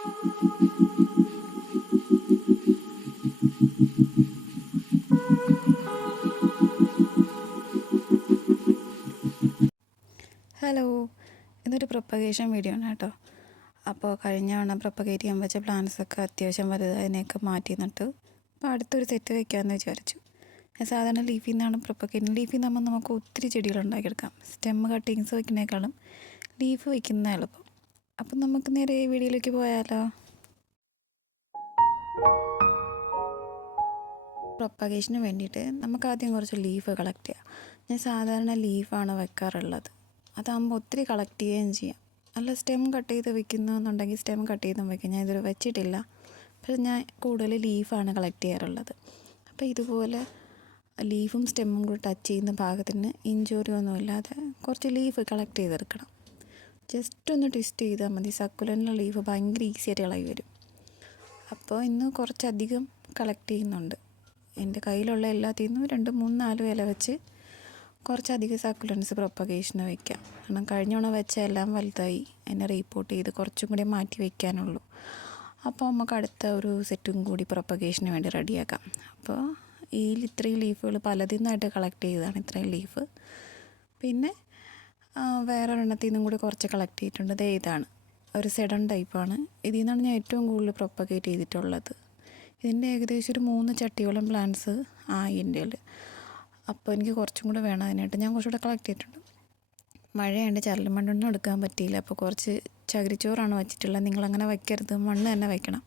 Hello, ഇതൊരു propagation video ആണ് കേട്ടോ. അപ്പോൾ കഴിഞ്ഞ തവണ പ്രൊപ്പഗേറ്റ് ചെയ്യാൻ വെച്ച പ്ലാന്റ്സൊക്കെ അത്യാവശ്യം വലുതായതിനെയൊക്കെ മാറ്റി നട്ടു. അപ്പോൾ അടുത്തൊരു സെറ്റ് വയ്ക്കാമെന്ന് വിചാരിച്ചു. സാധാരണ ലീഫിൽ നിന്നാണ് പ്രൊപ്പഗേറ്റ്. ലീഫിൽ നിന്നാകുമ്പോൾ നമുക്ക് ഒത്തിരി ചെടികൾ ഉണ്ടാക്കിയെടുക്കാം. സ്റ്റെം കട്ടിങ്സ് വയ്ക്കുന്നതിനേക്കാളും ലീഫ് വയ്ക്കുന്ന എളുപ്പം. അപ്പം നമുക്ക് നേരെ ഈ വീഡിയോയിലേക്ക് പോയാലോ. പ്രൊപ്പഗേഷന് വേണ്ടിയിട്ട് നമുക്ക് ആദ്യം കുറച്ച് ലീഫ് കളക്ട് ചെയ്യാം. ഞാൻ സാധാരണ ലീഫാണ് വെക്കാറുള്ളത്. അതാകുമ്പോൾ ഒത്തിരി കളക്ട് ചെയ്യുകയും ചെയ്യാം. അല്ല സ്റ്റെം കട്ട് ചെയ്ത് വെക്കുന്നുണ്ടെങ്കിൽ സ്റ്റെം കട്ട് ചെയ്തും വെക്കും. ഞാൻ ഇതുവരെ വെച്ചിട്ടില്ല. പക്ഷേ ഞാൻ കൂടുതൽ ലീഫാണ് കളക്ട് ചെയ്യാറുള്ളത്. അപ്പോൾ ഇതുപോലെ ലീഫും സ്റ്റെമ്മും കൂടി ടച്ച് ചെയ്യുന്ന ഭാഗത്തിന് ഇഞ്ചുറിയൊന്നുമില്ലാതെ കുറച്ച് ലീഫ് കളക്ട് ചെയ്തെടുക്കണം. ജസ്റ്റ് ഒന്ന് ട്വിസ്റ്റ് ചെയ്താൽ മതി. സക്കുലൻ്റ് ലീഫ് ഭയങ്കര ഈസി ആയിട്ട് ഇളകി വരും. അപ്പോൾ ഇന്ന് കുറച്ചധികം കളക്ട് ചെയ്യുന്നുണ്ട്. എൻ്റെ കയ്യിലുള്ള എല്ലാത്തിൽ നിന്നും 2, 3, 4 ഇല വെച്ച് കുറച്ചധികം സക്കുലൻസ് പ്രൊപ്പഗേഷന് വയ്ക്കാം. കാരണം കഴിഞ്ഞ തവണ വെച്ച എല്ലാം വലുതായി. എന്നെ റീപ്പോർട്ട് ചെയ്ത് കുറച്ചും കൂടി മാറ്റി വയ്ക്കാനുള്ളൂ. അപ്പോൾ നമുക്ക് അടുത്ത ഒരു സെറ്റും കൂടി പ്രൊപ്പഗേഷന് വേണ്ടി റെഡിയാക്കാം. അപ്പോൾ ഈ ഇത്രയും ലീഫുകൾ പലതിൽ നിന്നായിട്ട് കളക്ട് ചെയ്തതാണ് ഇത്രയും ലീഫ്. പിന്നെ വേറെ ഒരെണ്ണത്തിൽ നിന്നും കൂടി കുറച്ച് കളക്ട് ചെയ്തിട്ടുണ്ട്. ദേ ഇതാണ് ഒരു സെഡൻ ടൈപ്പാണ്. ഇതിൽ നിന്നാണ് ഞാൻ ഏറ്റവും കൂടുതൽ പ്രൊപ്പഗേറ്റ് ചെയ്തിട്ടുള്ളത്. ഇതിൻ്റെ ഏകദേശം ഒരു 3 ചട്ടിയോളം പ്ലാന്റ്സ് ആയി എൻ്റെ കയ്യിൽ. അപ്പോൾ എനിക്ക് കുറച്ചും കൂടെ വേണം. അതിനായിട്ട് ഞാൻ കുറച്ചുകൂടെ കളക്ട് ചെയ്തിട്ടുണ്ട്. മഴയുണ്ട്, ചരലും മണ്ണൊന്നും എടുക്കാൻ പറ്റിയില്ല. അപ്പോൾ കുറച്ച് ചകിരിച്ചോറാണ് വെച്ചിട്ടുള്ളത്. നിങ്ങളങ്ങനെ വയ്ക്കരുത്, മണ്ണ് തന്നെ വയ്ക്കണം.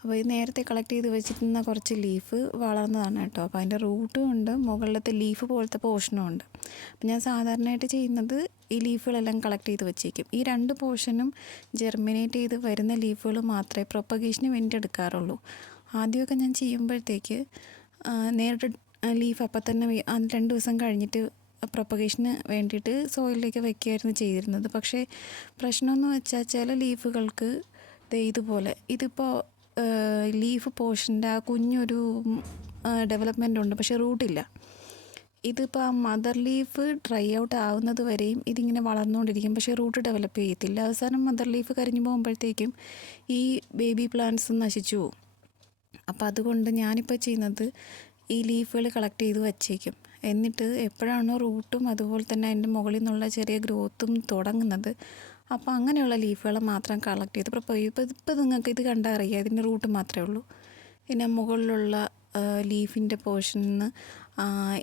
അപ്പോൾ ഇത് നേരത്തെ കളക്ട് ചെയ്ത് വെച്ചിട്ടുന്ന കുറച്ച് ലീഫ് വളർന്നതാണ് കേട്ടോ. അപ്പോൾ അതിൻ്റെ റൂട്ടും ഉണ്ട്, മുകളിലത്തെ ലീഫ് പോലത്തെ പോർഷനും ഉണ്ട്. അപ്പോൾ ഞാൻ സാധാരണയായിട്ട് ചെയ്യുന്നത് ഈ ലീഫുകളെല്ലാം കളക്ട് ചെയ്ത് വെച്ചേക്കും. ഈ 2 പോർഷനും ജെർമിനേറ്റ് ചെയ്ത് വരുന്ന ലീഫുകൾ മാത്രമേ പ്രൊപ്പഗേഷന് വേണ്ടി എടുക്കാറുള്ളൂ. ആദ്യമൊക്കെ ഞാൻ ചെയ്യുമ്പോഴത്തേക്ക് നേരിട്ട് ലീഫ് അപ്പം തന്നെ 2 ദിവസം കഴിഞ്ഞിട്ട് പ്രൊപ്പഗേഷന് വേണ്ടിയിട്ട് സോയിലിലേക്ക് വയ്ക്കുകയായിരുന്നു ചെയ്തിരുന്നത്. പക്ഷേ പ്രശ്നമെന്ന് വെച്ചാൽ ചില ലീഫുകൾക്ക് ഇതുപോലെ ഇതിപ്പോൾ ലീഫ് പോർഷൻ്റെ ആ കുഞ്ഞൊരു ഡെവലപ്മെൻ്റ് ഉണ്ട്, പക്ഷേ റൂട്ടില്ല. ഇതിപ്പോൾ ആ മദർ ലീഫ് ഡ്രൈ ഔട്ട് ആവുന്നത് വരെയും ഇതിങ്ങനെ വളർന്നുകൊണ്ടിരിക്കും, പക്ഷേ റൂട്ട് ഡെവലപ്പ് ചെയ്യത്തില്ല. അവസാനം മദർ ലീഫ് കരിഞ്ഞു പോകുമ്പോഴത്തേക്കും ഈ ബേബി പ്ലാന്റ്സ് നശിച്ചു പോകും. അപ്പോൾ അതുകൊണ്ട് ഞാനിപ്പോൾ ചെയ്യുന്നത് ഈ ലീഫുകൾ കളക്ട് ചെയ്ത് വച്ചേക്കും. എന്നിട്ട് എപ്പോഴാണോ റൂട്ടും അതുപോലെ തന്നെ അതിൻ്റെ മുകളിൽ നിന്നുള്ള ചെറിയ ഗ്രോത്തും തുടങ്ങുന്നത്, അപ്പോൾ അങ്ങനെയുള്ള ലീഫുകൾ മാത്രം കളക്ട് ചെയ്ത് ഇപ്പോൾ നിങ്ങൾക്ക് ഇത് കണ്ടാൽ അറിയാം, ഇതിൻ്റെ റൂട്ട് മാത്രമേ ഉള്ളൂ. പിന്നെ മുകളിലുള്ള ലീഫിൻ്റെ പോർഷനിൽ നിന്ന്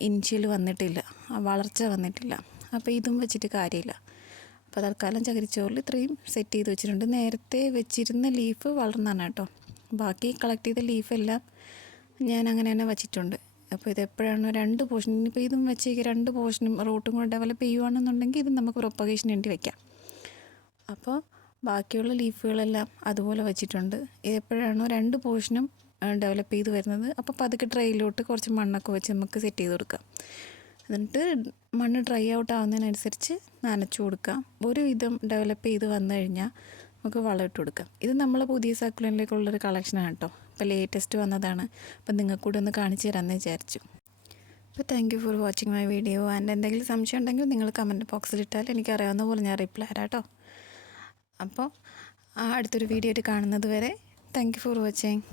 ഇനിഷ്യൽ വന്നിട്ടില്ല, വളർച്ച വന്നിട്ടില്ല. അപ്പോൾ ഇതും വെച്ചിട്ട് കാര്യമില്ല. അപ്പോൾ തൽക്കാലം ചകിരിച്ചോറിൽ ഇത്രയും സെറ്റ് ചെയ്ത് വെച്ചിട്ടുണ്ട്. നേരത്തെ വെച്ചിരുന്ന ലീഫ് വളർന്നാണ് കേട്ടോ. ബാക്കി കളക്ട് ചെയ്ത ലീഫെല്ലാം ഞാൻ അങ്ങനെ തന്നെ വച്ചിട്ടുണ്ട്. അപ്പോൾ ഇതെപ്പോഴാണ് 2 പോർഷൻ, ഇനിയിപ്പോൾ ഇതും വെച്ചേക്ക് 2 പോർഷനും റൂട്ടും കൂടെ ഡെവലപ്പ് ചെയ്യുകയാണെന്നുണ്ടെങ്കിൽ ഇത് നമുക്ക് പ്രൊപ്പഗേഷന് വേണ്ടി വയ്ക്കാം. അപ്പോൾ ബാക്കിയുള്ള ലീഫുകളെല്ലാം അതുപോലെ വെച്ചിട്ടുണ്ട്. ഇതെപ്പോഴാണോ 2 പോർഷനും ഡെവലപ്പ് ചെയ്ത് വരുന്നത്, അപ്പോൾ പതുക്കെ ട്രെയിലോട്ട് കുറച്ച് മണ്ണൊക്കെ വെച്ച് നമുക്ക് സെറ്റ് ചെയ്ത് കൊടുക്കാം. എന്നിട്ട് മണ്ണ് ഡ്രൈ ഔട്ട് ആവുന്നതിനനുസരിച്ച് നനച്ചു കൊടുക്കാം. ഒരുവിധം ഡെവലപ്പ് ചെയ്ത് വന്നു കഴിഞ്ഞാൽ നമുക്ക് വളമിട്ട് കൊടുക്കാം. ഇത് നമ്മളെ പുതിയ സക്കുലൻ്റിലേക്കുള്ളൊരു കളക്ഷനാണ് കേട്ടോ. ഇപ്പോൾ ലേറ്റസ്റ്റ് വന്നതാണ്. അപ്പോൾ നിങ്ങൾക്ക് കൂടെ ഒന്ന് കാണിച്ചു തരാമെന്ന് വിചാരിച്ചു. അപ്പോൾ thank you for watching my video. And എന്തെങ്കിലും സംശയം ഉണ്ടെങ്കിൽ നിങ്ങൾ കമൻറ്റ് ബോക്സിലിട്ടാൽ എനിക്കറിയാവുന്ന പോലെ ഞാൻ റിപ്ലൈ തരാം കേട്ടോ. അപ്പോൾ അടുത്തൊരു വീഡിയോ ആയിട്ട് കാണുന്നത് വരെ താങ്ക് യു ഫോർ വാച്ചിങ്.